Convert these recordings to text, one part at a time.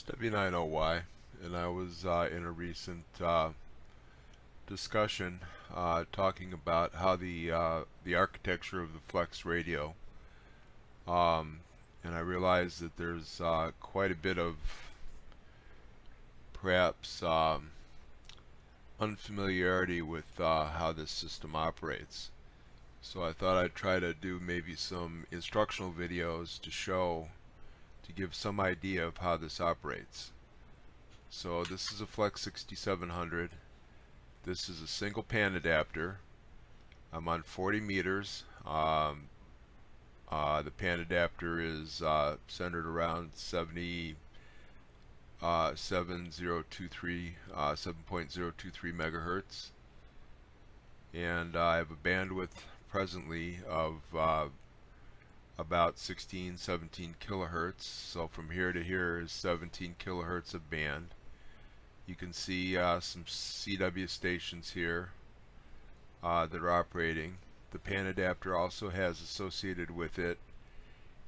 It's W9OY, and I was in a recent discussion talking about how the architecture of the Flex radio, and I realized that there's quite a bit of perhaps unfamiliarity with how this system operates. So I thought I'd try to do maybe some instructional videos to give some idea of how this operates. So this is a Flex 6700. This is a single pan adapter. I'm on 40 meters. The pan adapter is centered around 7.023 megahertz, and I have a bandwidth presently of about 17 kilohertz. So from here to here is 17 kilohertz of band. You can see some CW stations here that are operating. The pan adapter also has associated with it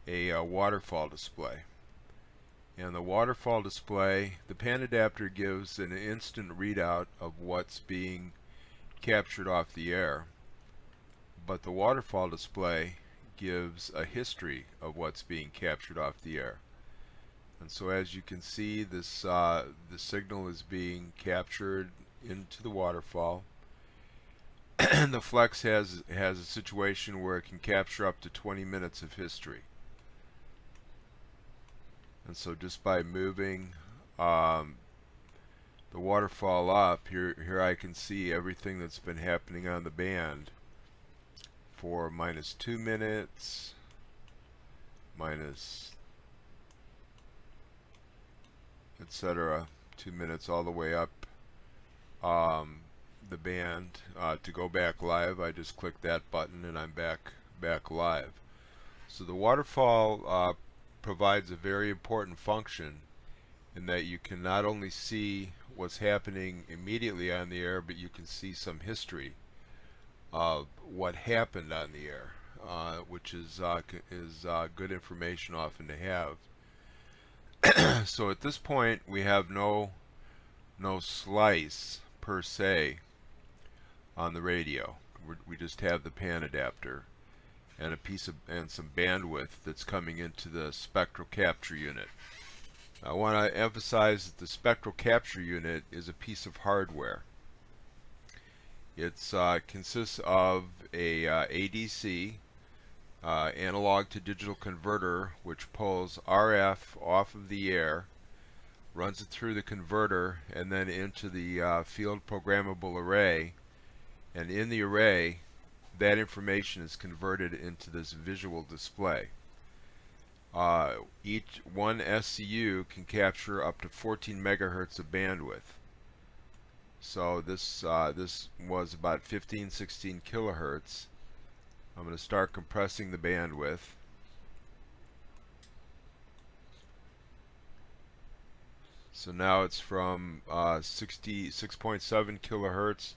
a waterfall display. And the waterfall display, the pan adapter gives an instant readout of what's being captured off the air, but the waterfall display gives a history of what's being captured off the air. And so as you can see, this the signal is being captured into the waterfall. The Flex has a situation where it can capture up to 20 minutes of history. And so just by moving the waterfall up, here I can see everything that's been happening on the band for -2 minutes, minus etc. 2 minutes all the way up the band. To go back live, I just click that button and I'm back live. So the waterfall provides a very important function in that you can not only see what's happening immediately on the air, but you can see some history of what happened on the air, which is good information often to have. So at this point we have no slice per se on the radio. We just have the pan adapter and some bandwidth that's coming into the spectral capture unit. I want to emphasize that the spectral capture unit is a piece of hardware. It consists of a ADC, analog to digital converter, which pulls RF off of the air, runs it through the converter, and then into the field programmable array. And in the array, that information is converted into this visual display. Each one SCU can capture up to 14 megahertz of bandwidth. So this was about 16 kilohertz. I'm going to start compressing the bandwidth. So now it's from 6.7 kilohertz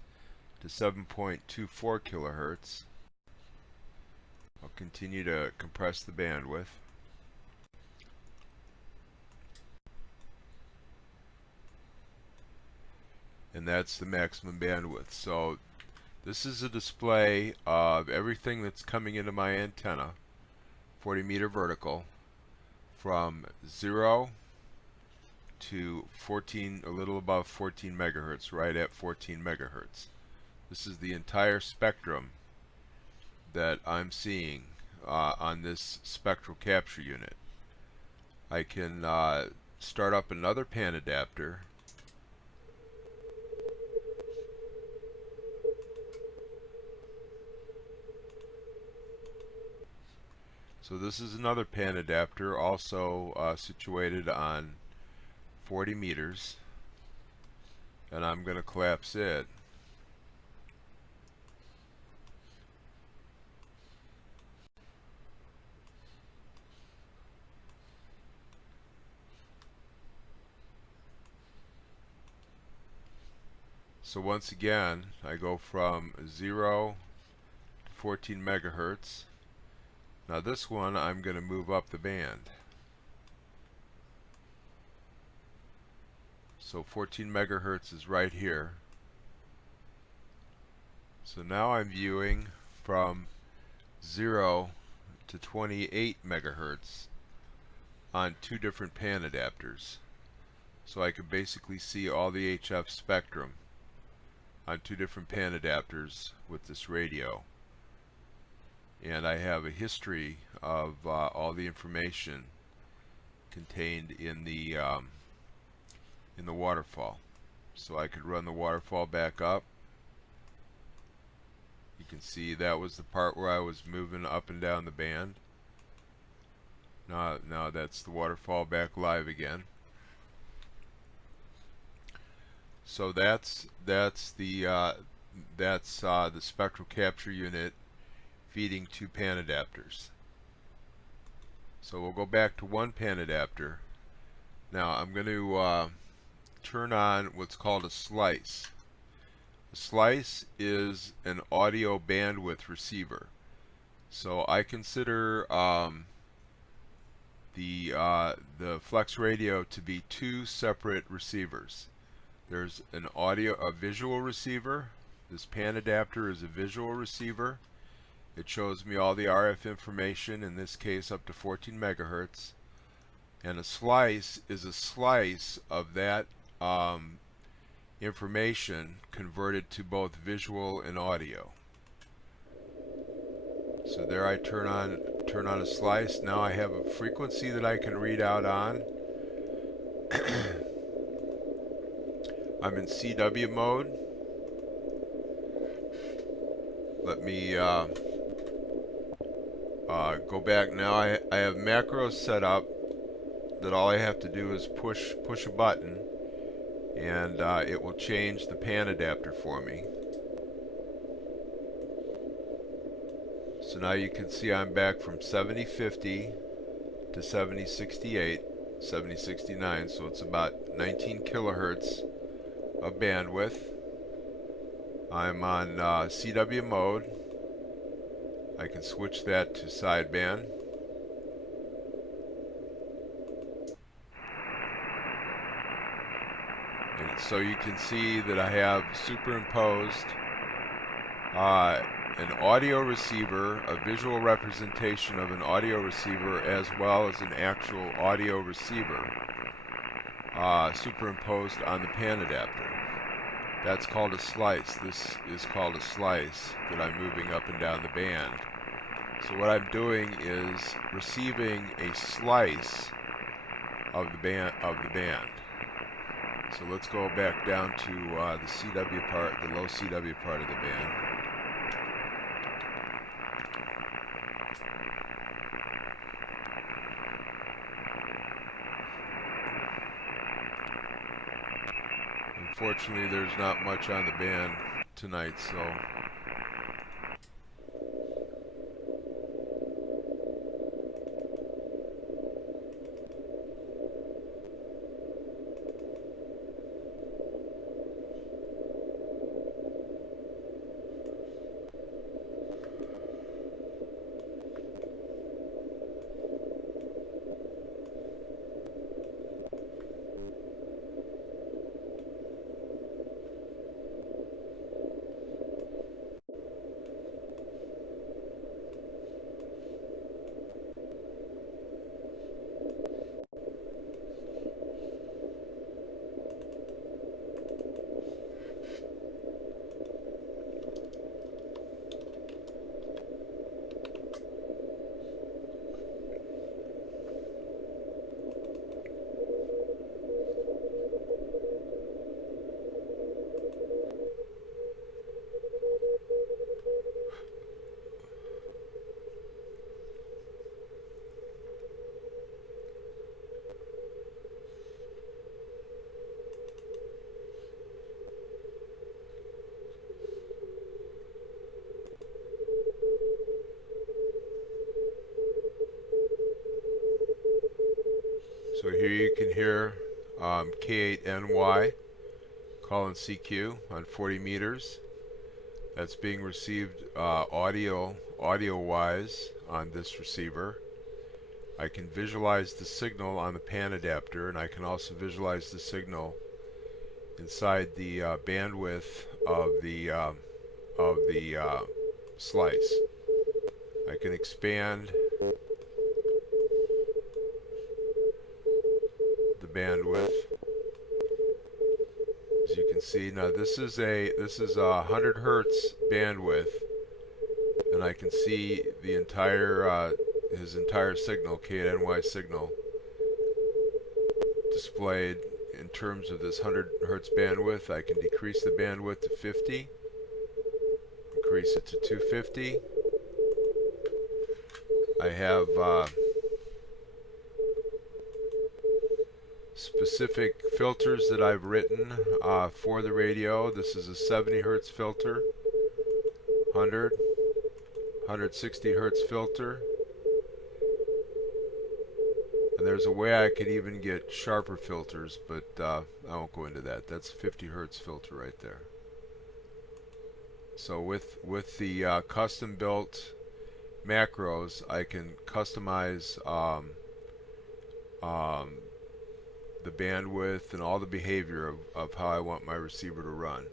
to 7.24 kilohertz. I'll continue to compress the bandwidth. And that's the maximum bandwidth. So this is a display of everything that's coming into my antenna, 40 meter vertical, from 0 to 14, a little above 14 megahertz, right at 14 megahertz. This is the entire spectrum that I'm seeing on this spectral capture unit. I can start up another pan adapter. So this is another pan adapter, also situated on 40 meters, and I'm going to collapse it. So once again, I go from 0 to 14 megahertz. Now this one, I'm going to move up the band. So 14 megahertz is right here. So now I'm viewing from 0 to 28 megahertz on two different pan adapters. So I can basically see all the HF spectrum on two different pan adapters with this radio. And I have a history of all the information contained in the waterfall. So I could run the waterfall back up. You can see that was the part where I was moving up and down the band. Now that's the waterfall back live again. So that's the spectral capture unit feeding two pan adapters. So we'll go back to one pan adapter. Now I'm going to turn on what's called a slice. A slice is an audio bandwidth receiver. So I consider the Flex radio to be two separate receivers. There's a visual receiver. This pan adapter is a visual receiver. It shows me all the RF information, in this case up to 14 megahertz. And a slice is a slice of that information converted to both visual and audio. So there I turn on a slice. Now I have a frequency that I can read out on. I'm in CW mode. Let me go back now. I have macros set up that all I have to do is push a button, and it will change the pan adapter for me. So now you can see I'm back from 7050 to 7068, 7069, so it's about 19 kilohertz of bandwidth. I'm on CW mode. I can switch that to sideband. And so you can see that I have superimposed an audio receiver, a visual representation of an audio receiver, as well as an actual audio receiver superimposed on the pan adapter. That's called a slice. This is called a slice that I'm moving up and down the band. So what I'm doing is receiving a slice of the band. So let's go back down to the CW part, the low CW part of the band. Unfortunately, there's not much on the band tonight, so So here you can hear K8NY calling CQ on 40 meters. That's being received audio-wise on this receiver. I can visualize the signal on the pan adapter, and I can also visualize the signal inside the bandwidth of the slice. I can expand the bandwidth. As you can see, now this is a 100 hertz bandwidth, and I can see the entire his entire signal, KNY signal, displayed in terms of this 100 hertz bandwidth. I can decrease the bandwidth to 50, increase it to 250. I have specific filters that I've written for the radio. This is a 70 hertz filter, 160 hertz filter, and there's a way I could even get sharper filters, but I won't go into that. That's a 50 hertz filter right there. So with the custom built macros, I can customize the bandwidth and all the behavior of how I want my receiver to run.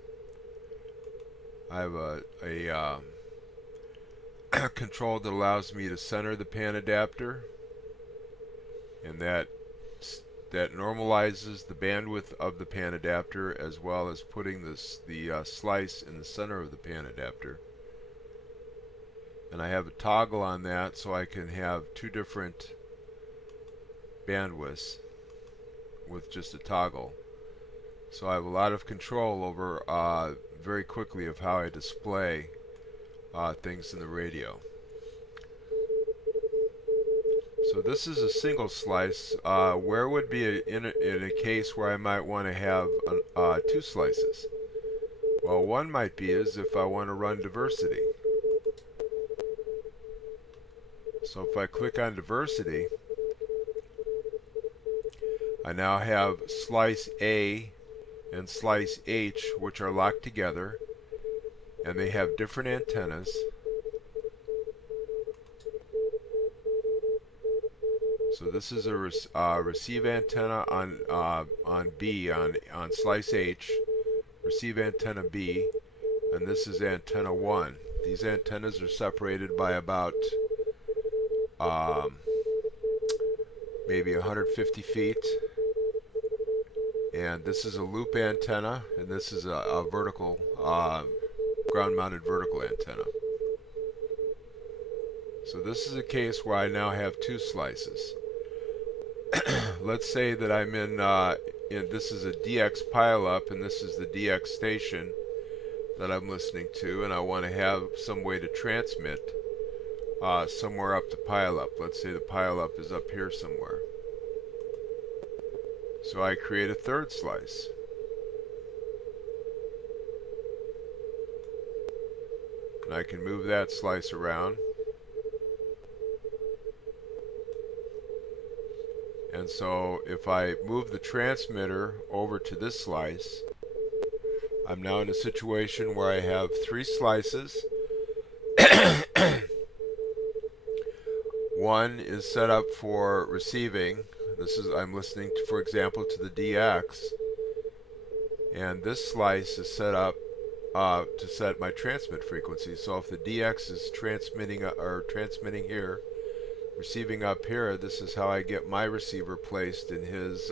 I have a control that allows me to center the pan adapter, and that normalizes the bandwidth of the pan adapter, as well as putting the slice in the center of the pan adapter. And I have a toggle on that, so I can have two different bandwidths with just a toggle. So I have a lot of control over very quickly of how I display things in the radio. So this is a single slice. Where would be in a case where I might want to have two slices? Well, one might be is if I want to run diversity. So if I click on diversity, I now have slice A and slice H, which are locked together, and they have different antennas. So this is a receive antenna on B, on slice H, receive antenna B, and this is antenna 1. These antennas are separated by about maybe 150 feet. And this is a loop antenna, and this is a vertical, ground-mounted vertical antenna. So this is a case where I now have two slices. Let's say that I'm in this is a DX pileup, and this is the DX station that I'm listening to, and I want to have some way to transmit somewhere up the pileup. Let's say the pileup is up here somewhere. So I create a third slice. And I can move that slice around. And so if I move the transmitter over to this slice, I'm now in a situation where I have three slices. One is set up for receiving. I'm listening to, for example, to the DX, and this slice is set up to set my transmit frequency. So if the DX is transmitting here, receiving up here, this is how I get my receiver placed in his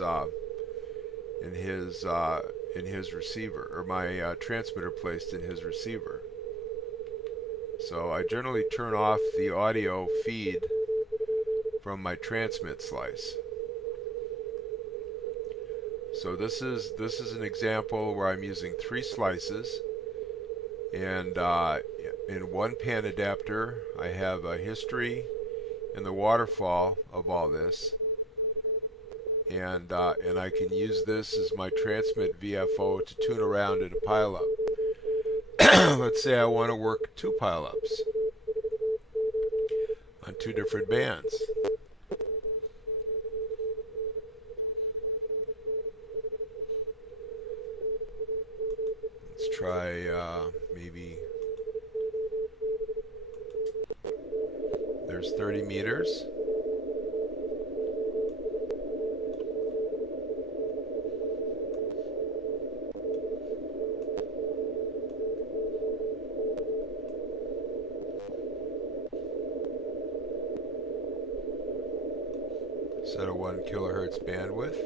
receiver, or my transmitter placed in his receiver. So I generally turn off the audio feed from my transmit slice. So this is an example where I'm using three slices, and in one pan adapter I have a history and the waterfall of all this, and I can use this as my transmit VFO to tune around in a pileup. Let's say I want to work two pileups on two different bands. Let's try maybe there's 30 meters. Set a 1 kilohertz bandwidth.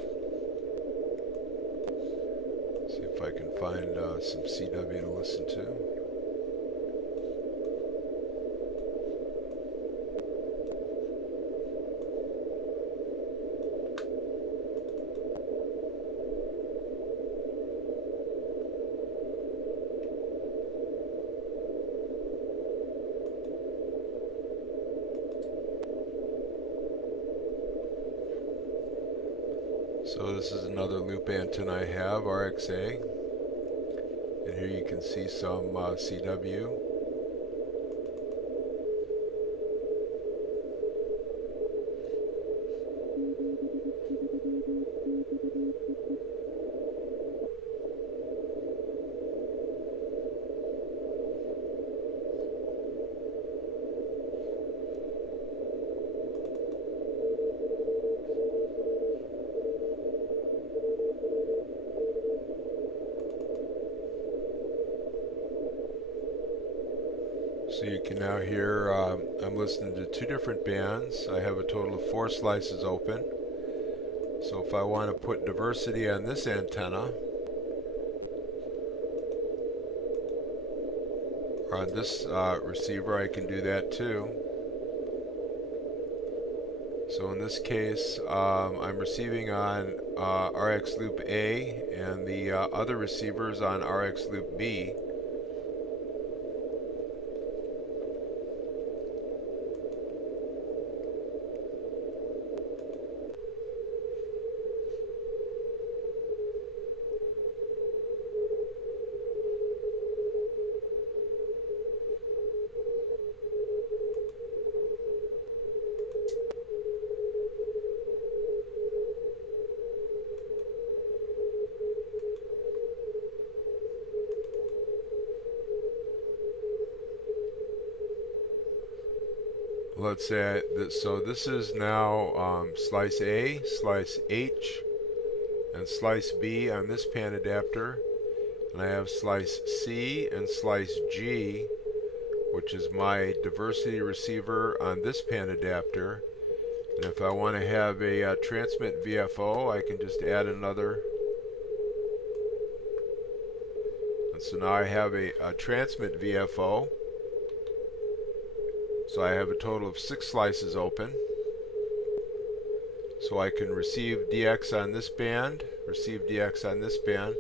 See if I can find some CW to listen to. So this is another loop antenna I have, RXA, and here you can see some CW. So you can now hear, I'm listening to 2 different bands. I have a total of 4 slices open. So if I want to put diversity on this antenna, or on this receiver, I can do that too. So in this case, I'm receiving on RX loop A, and the other receiver is on RX loop B. Let's say so this is now slice A, slice H, and slice B on this pan adapter, and I have slice C and slice G, which is my diversity receiver on this pan adapter. And if I want to have a transmit VFO, I can just add another. And so now I have a transmit VFO. So I have a total of 6 slices open. So I can receive DX on this band, receive DX on this band.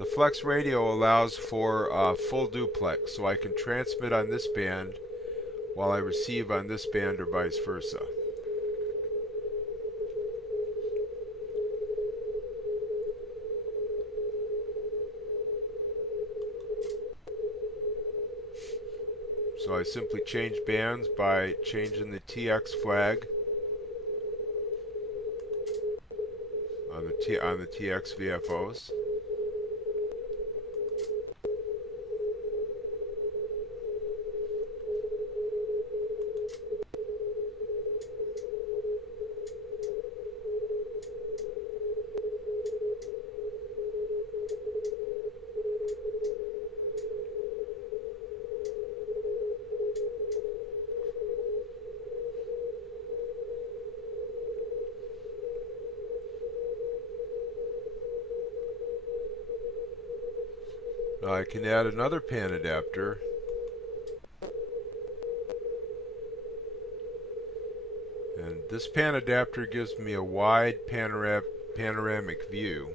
The flex radio allows for full duplex, so I can transmit on this band while I receive on this band or vice versa. So I simply change bands by changing the TX flag on the TX VFOs. Now I can add another pan adapter, and this pan adapter gives me a wide panoramic view.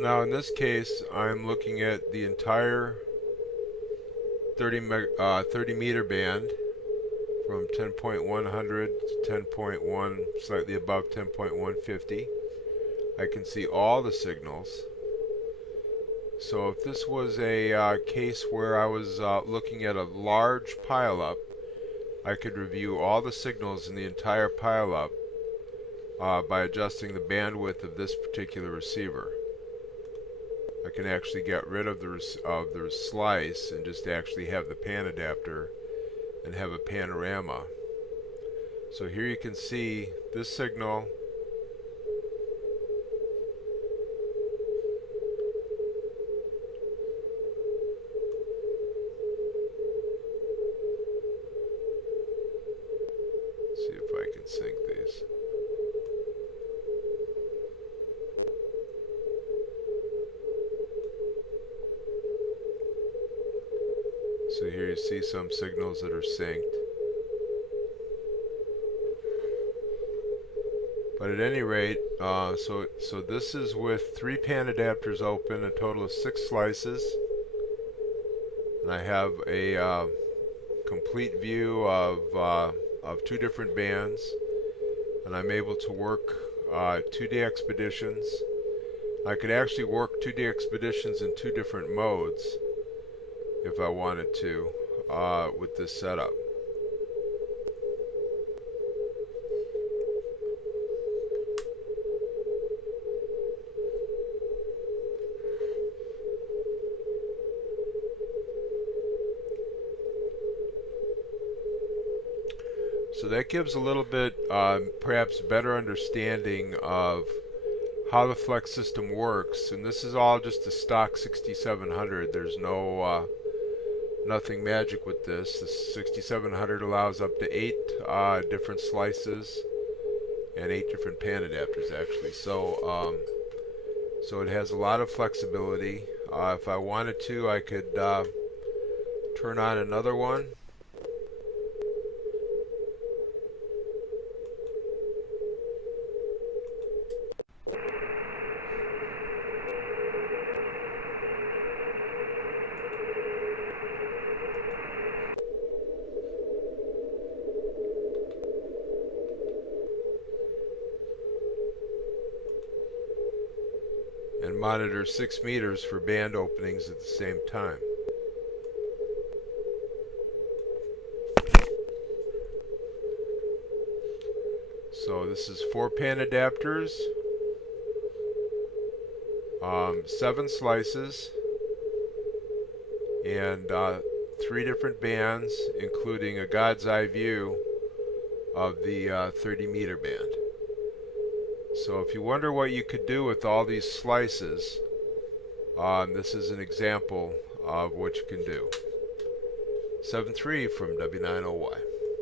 So now in this case, I'm looking at the entire 30 meter band from 10.100 to 10.1, slightly above 10.150. I can see all the signals. So if this was a case where I was looking at a large pileup, I could review all the signals in the entire pileup by adjusting the bandwidth of this particular receiver. I can actually get rid of the slice and just actually have the pan adapter and have a panorama. So here you can see this signal. See if I can sync these. So here you see some signals that are synced. But at any rate, so this is with 3 pan adapters open, a total of 6 slices. And I have a complete view of 2 different bands. And I'm able to work 2D expeditions. I could actually work 2D expeditions in 2 different modes if I wanted to with this setup. So that gives a little bit perhaps better understanding of how the flex system works. And this is all just a stock 6700. There's no nothing magic with this. The 6700 allows up to 8 different slices and 8 different pan adapters actually. So so it has a lot of flexibility. If I wanted to, I could turn on another one. And monitor 6 meters for band openings at the same time. So this is 4 pan adapters, 7 slices, and 3 different bands, including a God's eye view of the 30 meter band. So if you wonder what you could do with all these slices, this is an example of what you can do. 7.3 from W90Y.